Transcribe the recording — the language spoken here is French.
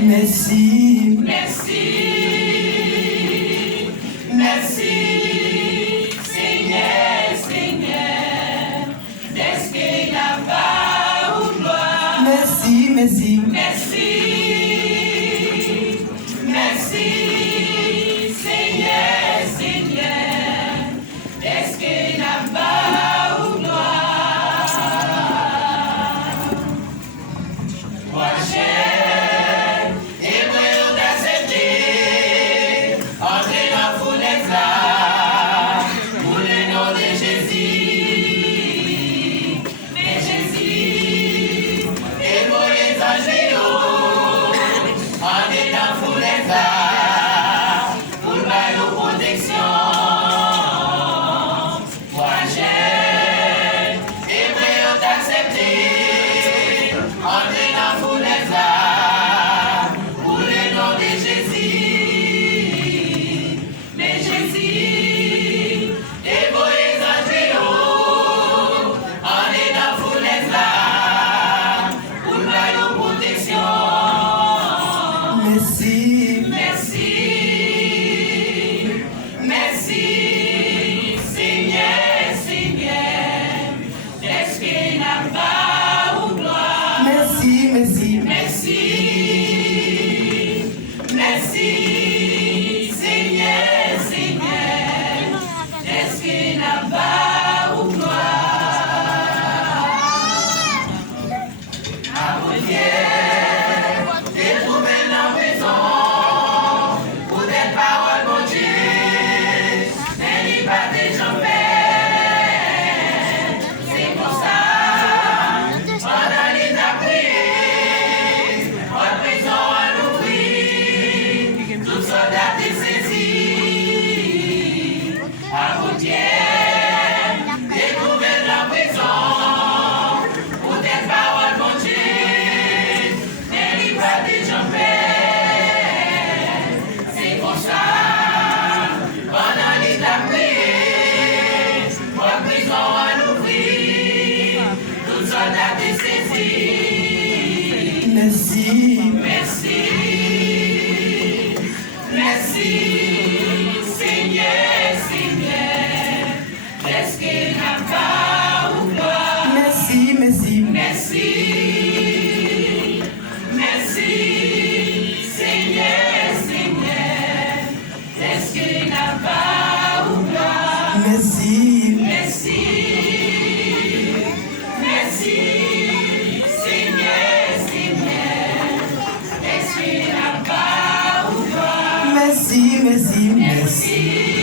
Merci. Merci. Merci. Seigneur, Seigneur. Est-ce qu'il n'a pas ou gloire? Merci, merci. Merci. Merci. Seigneur, Seigneur. Est-ce qu'il n'a pas ou gloire? Moi j'aime et moi d'accepter. Entrez dans la foule des âmes pour le nom de Jésus. Mais Jésus et moi les anges, entrez dans la foule des âmes pour la protection. Moi j'aime et moi d'accepter. Entrez dans la foule des âmes pour le nom de Jésus. Mais Jésus et vous les anges, entrez dans la foule des âmes pour la protection. Merci. Merci. Merci. Seigneur, Seigneur. Est-ce qu'il n'a pas ou gloire? Merci, merci. Merci. Merci. Seigneur, Seigneur. Est-ce qu'il n'a pas ou gloire? À vos pieds, et trouver la maison, pour des paroles, mon Dieu, mais il va déjamber. C'est pour ça, pendant les prié, en prison à l'ouvrir, tout soldat est saisi. À vos pieds, découvrir la prison, pour des paroles, mon Dieu, mais il va déjamber. C'est pour ça, pendant les prié, en prison à l'ouvrir, tout soldat est saisi. Merci. Merci. Merci. Seigneur, Seigneur. Est-ce qu'il n'a pas ou gloire? Merci, merci. Merci. Merci. Seigneur, Seigneur. Est-ce qu'il n'a pas ou gloire? Merci. Merci. Merci. Seigneur, Seigneur. Est-ce qu'il n'a pas ou gloire? Merci, merci, merci. Merci.